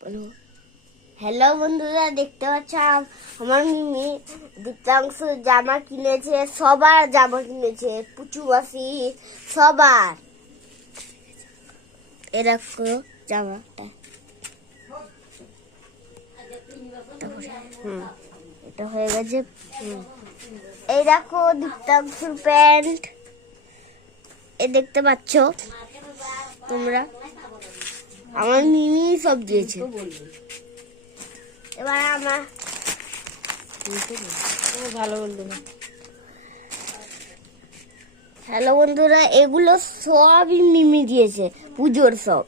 বলো। হ্যালো বন্ধুরা, দেখতে পাচ্ছাম আমার মিমি দীপ্তাংশ জামা কিনেছে, সবার জামা কিনেছে পুচু মাসি সবার এরকম জামাটা। হুম, এটা হয়ে গেছে। এই দেখো দীপ্তাংশুর প্যান্ট। এ দেখতে পাচ্ছ তোমরা? আমার মিমি সব দিয়েছে। এবার আমার ভালো বলল হ্যালো বন্ধুরা এগুলো সবই মিমি দিয়েছে পুজোর সব।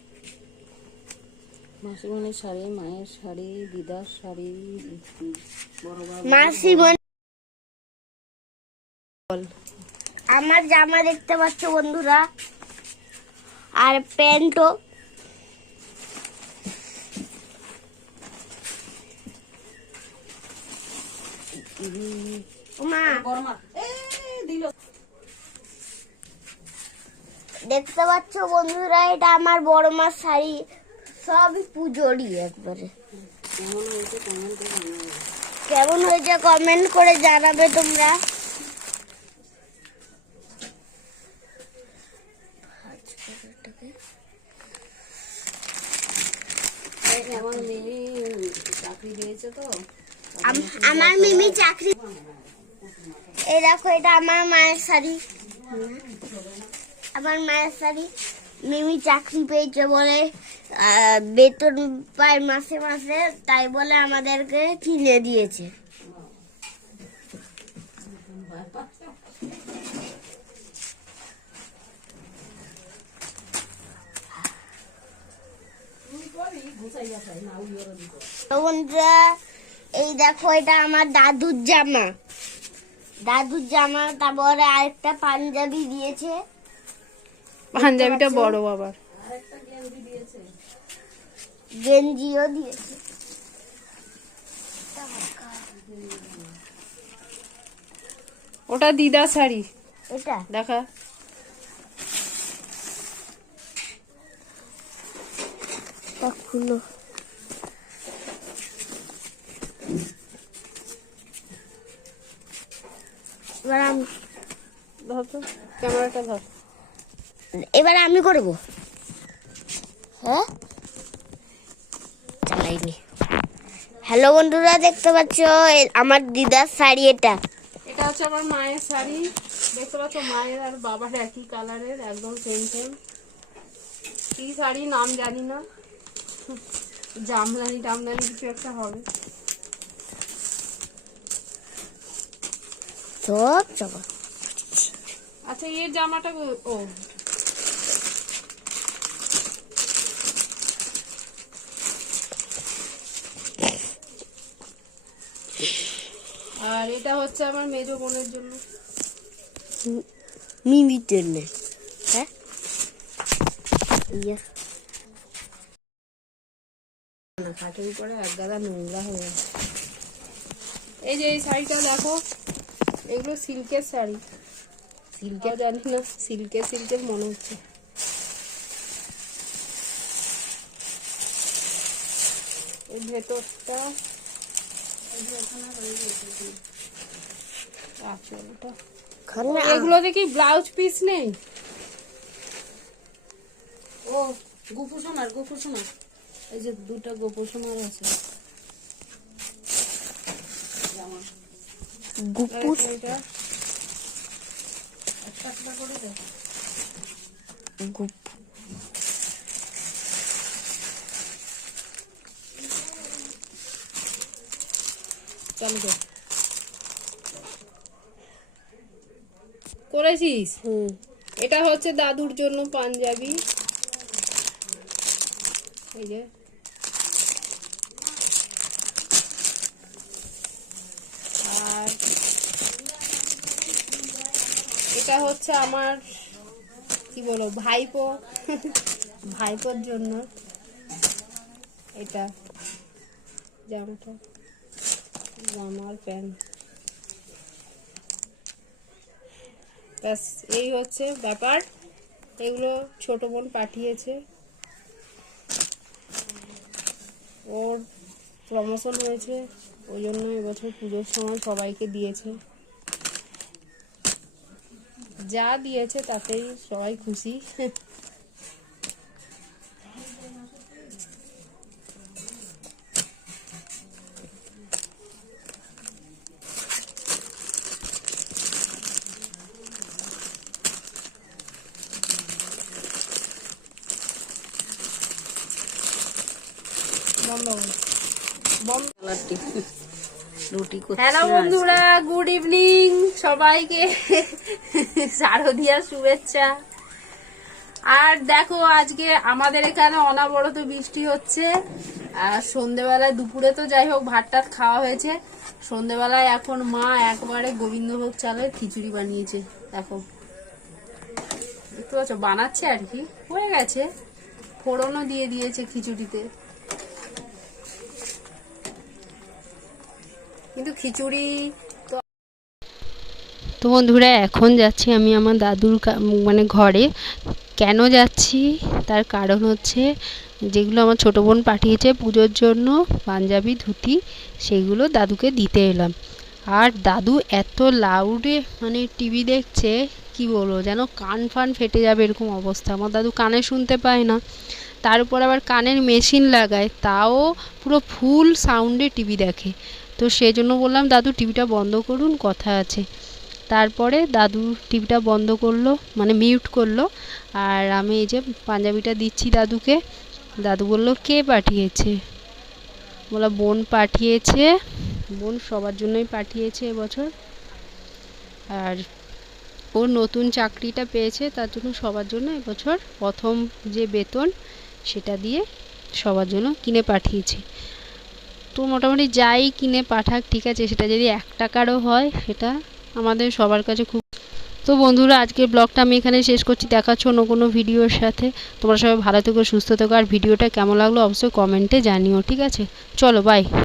মাসিমণির শাড়ি মায়ের শাড়ি দিদার শাড়ি বাবা আমার জামা দেখতে পাচ্ছ বন্ধুরা আর প্যান্টও মা বড়মা এ দিল দেখতে পাচ্ছ বন্ধুরা এটা আমার বড় মার শাড়ি। সবই পুজোরই একবারে। কেমন হয়েছে কমেন্টে কেমন করে জানাবে তোমরা। এই আমার মেয়ে চাকরি পেয়েছে তো। আমার মিমি চাকরি এই দেখো, এটা আমার মায়ের শাড়ি। আমার মায়ের শাড়ি। মিমি চাকরি পেয়েছে বলে বেতন পায় মাসে মাসে, তাই বলে আমাদেরকে কিনে দিয়েছে। বন্ধুরা এই দেখো এটা আমার দাদুর জামা। দাদুর জামা তারপরে আরেকটা পাঞ্জাবি দিয়েছে। পাঞ্জাবিটা বড় বাবার। গেঞ্জিও দিয়েছে। ওটা দিদার শাড়ি। এটা? দেখা। খুলো। এবার আমি ধর তো ক্যামেরাটা ধর। এবার আমি করব। হ্যাঁ? চালাইনি। হ্যালো বন্ধুরা দেখতে পাচ্ছ? এ- আমার দিদার শাড়ি এটা। এটা হচ্ছে আমার মায়ের শাড়ি। দেখতে পাচ্ছ মায়ের আর বাবার একই কালারের একদম সেম সেম কি শাড়ি নাম জানি না। জামদানি টামদানি কিছু একটা হবে। সব জমা আচ্ছা এর জামাটা ও আর এটা হচ্ছে আমার মেজো বোনের জন্য। মিমির জন্য হ্যাঁ? ইয়ে। না খাটের উপরে এক গাদা নোংরা হয়ে এই যে এই শাড়িটা দেখো। এগুলো সিল্কের শাড়ি। সিল্কের জানি না সিল্কের সিল্কের মনে হচ্ছে। ভেতরটা আঁচলটা। ব্লাউজ পিস নেই। ও গোপু সোনার গোপু সোনার। এই যে দুটো গোপু সোনার আছে। গুপুস এটা একটা একটা করে দে গুপ করেছিস? হুম। এটা হচ্ছে দাদুর জন্য পাঞ্জাবি। এই যে আর এটা হচ্ছে আমার, কি বলো ভাইপো, ভাইপোর জন্য এটা জামাটা, জামার প্যান্ট। ব্যাস, এই হচ্ছে ব্যাপার। এগুলো ছোট বোন পাঠিয়েছে। ওর প্রমোশন হয়েছে, ওই জন্য এবছর পুজোর সময় সবাইকে দিয়েছে। যা দিয়েছে তাতেই সবাই খুশি বন্ধ। বন্ধ রুটি করছি হ্যালো বন্ধুরা গুড ইভিনিং সবাইকে শারদিয়া শুভেচ্ছা। আর দেখো আজকে আমাদের এখানে অনাবরত বৃষ্টি হচ্ছে। আর সন্ধেবেলায় দুপুরে তো যাই হোক ভাত টাত খাওয়া হয়েছে। সন্ধেবেলায় এখন মা একবারে গোবিন্দভোগ চালের খিচুড়ি বানিয়েছে। দেখো দেখতে পাচ্ছ বানাচ্ছে আর কি। হয়ে গেছে। ফোড়নও দিয়ে দিয়েছে খিচুড়িতে। কিন্তু খিচুড়ি তো বন্ধুরা, এখন যাচ্ছি আমি আমার দাদুর মানে ঘরে। কেন যাচ্ছি? তার কারণ হচ্ছে যেগুলো আমার ছোটো বোন পাঠিয়েছে পুজোর জন্য, পাঞ্জাবি, ধুতি, সেগুলো দাদুকে দিতে এলাম। আর দাদু এত লাউডে মানে টিভি দেখছে, কি বলব, যেন কান ফান ফেটে যাবে এরকম অবস্থা। আমার দাদু কানে শুনতে পায় না। তার উপর আবার কানের মেশিন লাগায়, তাও পুরো ফুল সাউন্ডে টিভি দেখে। তো সেই জন্য বললাম, দাদু, টিভিটা বন্ধ করুন, কথা আছে। তারপরে দাদু টিভিটা বন্ধ করল মানে মিউট করল। আর আমি এই যে পাঞ্জাবিটা দিচ্ছি দাদুকে, দাদু বলল, কে পাঠিয়েছে? বলা বোন পাঠিয়েছে, বোন সবার জন্যই পাঠিয়েছে এবছর। আর ওর নতুন চাকরিটা পেয়েছে, তার জন্য সবার জন্য এবছর প্রথম যে বেতন, সেটা দিয়ে সবার জন্য কিনে পাঠিয়েছে। তো মোটামুটি যাই কিনে পাঠাক, ঠিক আছে? সেটা যদি এক টাকারও হয়, সেটা আমাদের সবার কাছে খুব তো বন্ধুরা, আজকের ব্লগটা আমি এখানে শেষ করছি। দেখাচ্ছ অন্য কোনো ভিডিওর সাথে। তোমরা সবাই ভালো থেকো, সুস্থ থেকো। আর ভিডিওটা কেমন লাগল অবশ্যই কমেন্টে জানিও, ঠিক আছে? চলো বাই